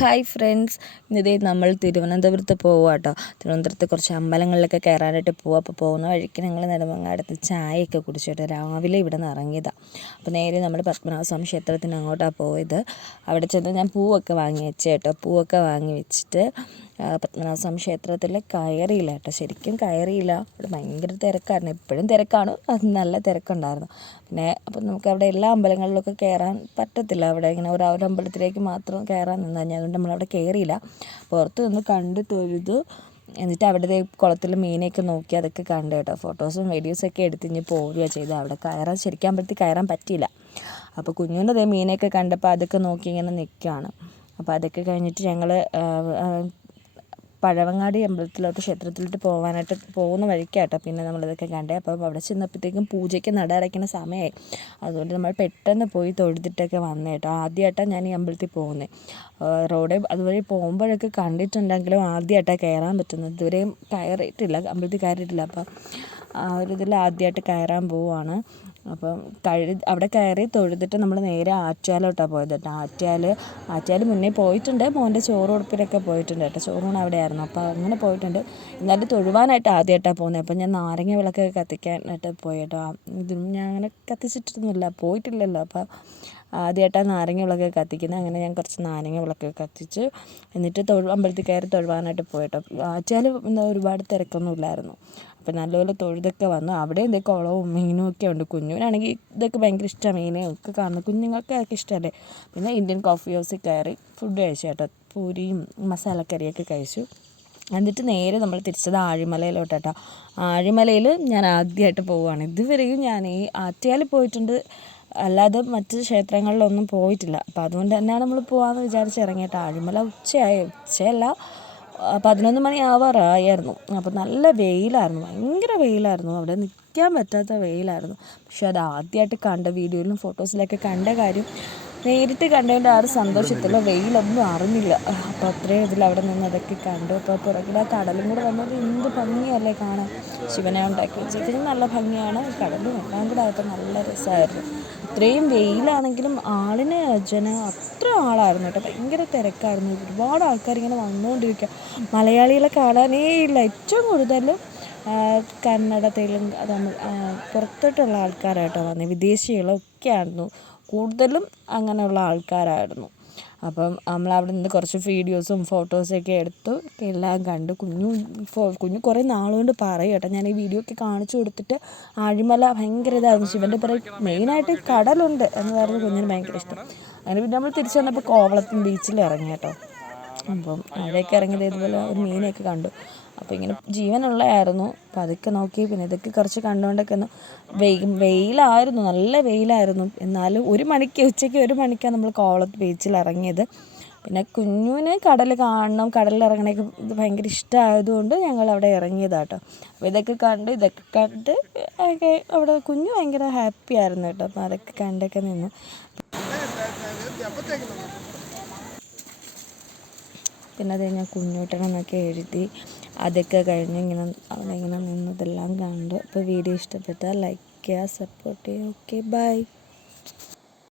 Hi friends, ഇതേ നമ്മൾ തിരുവനന്തപുരത്ത് പോവുക കേട്ടോ. തിരുവനന്തപുരത്ത് കുറച്ച് അമ്പലങ്ങളിലൊക്കെ കയറാനായിട്ട് പോവുക. അപ്പോൾ പോകുന്ന വഴിക്ക് ഞങ്ങൾ നെടുമങ്ങാടത്ത് ചായയൊക്കെ കുടിച്ചിട്ട് രാവിലെ ഇവിടെ നിന്ന് ഇറങ്ങിയതാണ്. അപ്പോൾ നേരെ നമ്മൾ പത്മനാഭസ്വാമി ക്ഷേത്രത്തിന് അങ്ങോട്ടാണ് പോയത്. അവിടെ ചെന്ന് ഞാൻ പൂവൊക്കെ വാങ്ങി വെച്ച് കേട്ടോ. പൂവൊക്കെ വാങ്ങി വെച്ചിട്ട് പത്മനാഭസ്വാമി ക്ഷേത്രത്തിൽ കയറിയില്ല കേട്ടോ. ശരിക്കും കയറിയില്ല. അവിടെ ഭയങ്കര തിരക്കായിരുന്നു. എപ്പോഴും തിരക്കാണ്, അത് നല്ല തിരക്കുണ്ടായിരുന്നു. പിന്നെ അപ്പം നമുക്ക് അവിടെ എല്ലാ അമ്പലങ്ങളിലൊക്കെ കയറാൻ പറ്റത്തില്ല. അവിടെ ഇങ്ങനെ ഒരു അമ്പലത്തിലേക്ക് മാത്രം കയറാൻ നിന്നാൽ അതുകൊണ്ട് നമ്മളവിടെ കയറിയില്ല. പുറത്ത് നിന്ന് കണ്ട് തൊഴുതു. എന്നിട്ട് അവിടെ കുളത്തിൽ മീനെയൊക്കെ നോക്കി അതൊക്കെ കണ്ടു കേട്ടോ. ഫോട്ടോസും വീഡിയോസൊക്കെ എടുത്തിഞ്ഞ് പോവുകയാണ് ചെയ്തത്. അവിടെ കയറാൻ ശരിക്കും അമ്പലത്തിൽ കയറാൻ പറ്റിയില്ല. അപ്പോൾ കുഞ്ഞുൻ്റെ മീനെയൊക്കെ കണ്ടപ്പോൾ അതൊക്കെ നോക്കി ഇങ്ങനെ നിൽക്കുകയാണ്. അപ്പോൾ അതൊക്കെ കഴിഞ്ഞിട്ട് ഞങ്ങൾ പഴവങ്ങാടി അമ്പലത്തിലോട്ട് ക്ഷേത്രത്തിലോട്ട് പോകാനായിട്ട് പോകുന്ന വഴിക്കാട്ടോ പിന്നെ നമ്മളിതൊക്കെ കണ്ടേ. അപ്പോൾ അവിടെ ചെന്നപ്പോഴത്തേക്കും പൂജയ്ക്ക് നട അടയ്ക്കുന്ന സമയമായി. അതുകൊണ്ട് നമ്മൾ പെട്ടെന്ന് പോയി തൊഴുതിട്ടൊക്കെ വന്നേ കേട്ടോ. ആദ്യമായിട്ടാണ് ഞാൻ ഈ അമ്പലത്തിൽ പോകുന്നത്. റോഡ് അതുവഴി പോകുമ്പോഴൊക്കെ കണ്ടിട്ടുണ്ടെങ്കിലും ആദ്യമായിട്ടാണ് കയറാൻ പറ്റുന്നത്. ഇതുവരെയും കയറിയിട്ടില്ല, അമ്പലത്തിൽ കയറിയിട്ടില്ല. അപ്പം ആ ഒരു ഇതിൽ ആദ്യമായിട്ട് കയറാൻ പോവുകയാണ്. അപ്പം അവിടെ കയറി തൊഴുതിട്ട് നമ്മൾ നേരെ ആറ്റുകാലോട്ടാണ് പോയത് കേട്ടോ. ആറ്റുകാൽ മുന്നേ പോയിട്ടുണ്ട്. മോൻ്റെ ചോറ് കൊടുപ്പിലൊക്കെ പോയിട്ടുണ്ട് കേട്ടോ. ചോറൂണ് അവിടെ ആയിരുന്നു. അപ്പോൾ അങ്ങനെ പോയിട്ടുണ്ട്. എന്നാലും തൊഴുവാനായിട്ട് ആദ്യമായിട്ടാണ് പോകുന്നത്. അപ്പം ഞാൻ നാരങ്ങ വിളക്കൊക്കെ കത്തിക്കാനായിട്ട് പോയി കേട്ടോ. ഇതും ഞാൻ അങ്ങനെ കത്തിച്ചിട്ടൊന്നുമില്ല, പോയിട്ടില്ലല്ലോ. അപ്പം ആദ്യമായിട്ടാണ് നാരങ്ങ വിളക്കൊക്കെ കത്തിക്കുന്നത്. അങ്ങനെ ഞാൻ കുറച്ച് നാരങ്ങ വിളക്കൊക്കെ കത്തിച്ച് എന്നിട്ട് അമ്പലത്തിൽ കയറി തൊഴുവാനായിട്ട് പോയിട്ടോ. ആറ്റുകാൽ ഒരുപാട് തിരക്കൊന്നും ഇല്ലായിരുന്നു. അപ്പോൾ നല്ലപോലെ തൊഴുതൊക്കെ വന്നു. അവിടെ എന്തൊക്കെ കുളവും മീനും ഒക്കെ ഉണ്ട്. കുഞ്ഞുവിനാണെങ്കിൽ ഇതൊക്കെ ഭയങ്കര ഇഷ്ടമാണ്. മീനും ഒക്കെ കാണുന്നു. കുഞ്ഞുങ്ങൾക്ക് അതൊക്കെ ഇഷ്ടമല്ലേ. പിന്നെ ഇന്ത്യൻ കോഫി ഹൗസിൽ കയറി ഫുഡ് കഴിച്ചു കേട്ടോ. പൂരിയും മസാലക്കറിയൊക്കെ കഴിച്ചു. എന്നിട്ട് നേരെ നമ്മൾ തിരിച്ചത് ആഴിമലയിലോട്ട് കേട്ടോ. ആഴിമലയിൽ ഞാൻ ആദ്യമായിട്ട് പോവുകയാണ്. ഇതുവരെയും ഞാൻ ഈ ആറ്റുകാൽ പോയിട്ടുണ്ട്, അല്ലാതെ മറ്റ് ക്ഷേത്രങ്ങളിലൊന്നും പോയിട്ടില്ല. അപ്പോൾ അതുകൊണ്ട് തന്നെയാണ് നമ്മൾ പോകാമെന്ന് വിചാരിച്ച് ഇറങ്ങിയിട്ട്. ആഴിമല ഉച്ചയല്ല 11 മണി ആവാറായിരുന്നു. അപ്പോൾ നല്ല വെയിലായിരുന്നു, ഭയങ്കര വെയിലായിരുന്നു. അവിടെ നിൽക്കാൻ പറ്റാത്ത വെയിലായിരുന്നു. പക്ഷെ അത് ആദ്യമായിട്ട് കണ്ട വീഡിയോയിലും ഫോട്ടോസിലൊക്കെ കണ്ട കാര്യം നേരിട്ട് കണ്ടതിൻ്റെ ആ ഒരു സന്തോഷത്തിൽ വെയിലൊന്നും അറിഞ്ഞില്ല. അപ്പോൾ അത്രയും ഇതിൽ അവിടെ നിന്ന് അതൊക്കെ കണ്ടു. അപ്പോൾ പുറകിൽ ആ കടലും കൂടെ വന്നത് എന്ത് ഭംഗിയല്ലേ കാണാൻ. ശിവനെ ഉണ്ടാക്കി വെച്ചതിന് നല്ല ഭംഗിയാണ്. കടലും എല്ലാം കൂടെ ആയപ്പോൾ നല്ല രസമായിരുന്നു. ഇത്രയും വെയിലാണെങ്കിലും അത്ര ആളായിരുന്നു കേട്ടോ. ഭയങ്കര തിരക്കായിരുന്നു. ഒരുപാട് ആൾക്കാരിങ്ങനെ വന്നുകൊണ്ടിരിക്കുക. മലയാളികളെ കാണാനേ ഇല്ല. ഏറ്റവും കൂടുതലും കന്നഡ, തെലുങ്ക്, തമിഴ് പുറത്തോട്ടുള്ള ആൾക്കാരായിട്ടോ വന്നത്. വിദേശികളൊക്കെ ആയിരുന്നു കൂടുതലും, അങ്ങനെയുള്ള ആൾക്കാരായിരുന്നു. അപ്പം നമ്മളവിടെ നിന്ന് കുറച്ച് വീഡിയോസും ഫോട്ടോസൊക്കെ എടുത്തു, എല്ലാം കണ്ടു. കുഞ്ഞു കുറേ നാളുകൊണ്ട് പറയും കേട്ടോ. ഞാൻ ഈ വീഡിയോ ഒക്കെ കാണിച്ചു കൊടുത്തിട്ട് ആഴിമല ഭയങ്കര ഇതായിരുന്നു. ശിവൻ്റെ പിറകെ മെയിനായിട്ട് കടലുണ്ട് എന്ന് പറയുന്നത് കുഞ്ഞിന് ഭയങ്കര ഇഷ്ടം. അങ്ങനെ പിന്നെ നമ്മൾ തിരിച്ചു വന്നപ്പോൾ കോവളത്തും ബീച്ചിൽ ഇറങ്ങി കേട്ടോ. അപ്പം അവിടെയൊക്കെ ഇറങ്ങിയത് ഇതുപോലെ ഒരു മീനെയൊക്കെ കണ്ടു. അപ്പോൾ ഇങ്ങനെ ജീവനുള്ളതായിരുന്നു. അപ്പോൾ അതൊക്കെ നോക്കി. പിന്നെ ഇതൊക്കെ കുറച്ച് കണ്ടുകൊണ്ടൊക്കെ ഒന്ന് വെയിലായിരുന്നു, നല്ല വെയിലായിരുന്നു. എന്നാലും ഉച്ചയ്ക്ക് 1 മണിക്കാണ് നമ്മൾ കോവളത്ത് ബീച്ചിൽ ഇറങ്ങിയത്. പിന്നെ കുഞ്ഞുവിന് കടൽ കാണണം, കടലിൽ ഇറങ്ങണയൊക്കെ ഇത് ഭയങ്കര ഇഷ്ടമായതുകൊണ്ട് ഞങ്ങൾ അവിടെ ഇറങ്ങിയതാട്ടോ. അപ്പോൾ ഇതൊക്കെ കണ്ട് ഒക്കെ അവിടെ കുഞ്ഞു ഭയങ്കര ഹാപ്പി ആയിരുന്നു കേട്ടോ. അപ്പോൾ അതൊക്കെ കണ്ടൊക്കെ നിന്നു. പിന്നെ അത് ഞാൻ കുഞ്ഞൂട്ടനെന്നൊക്കെ എഴുതി. അതൊക്കെ കഴിഞ്ഞ് അവിടെ ഇങ്ങനെ നിന്നതെല്ലാം കണ്ട്. അപ്പോൾ വീഡിയോ ഇഷ്ടപ്പെട്ടാൽ ലൈക്ക് ചെയ്യുക, സപ്പോർട്ട് ചെയ്യുക. Okay, by.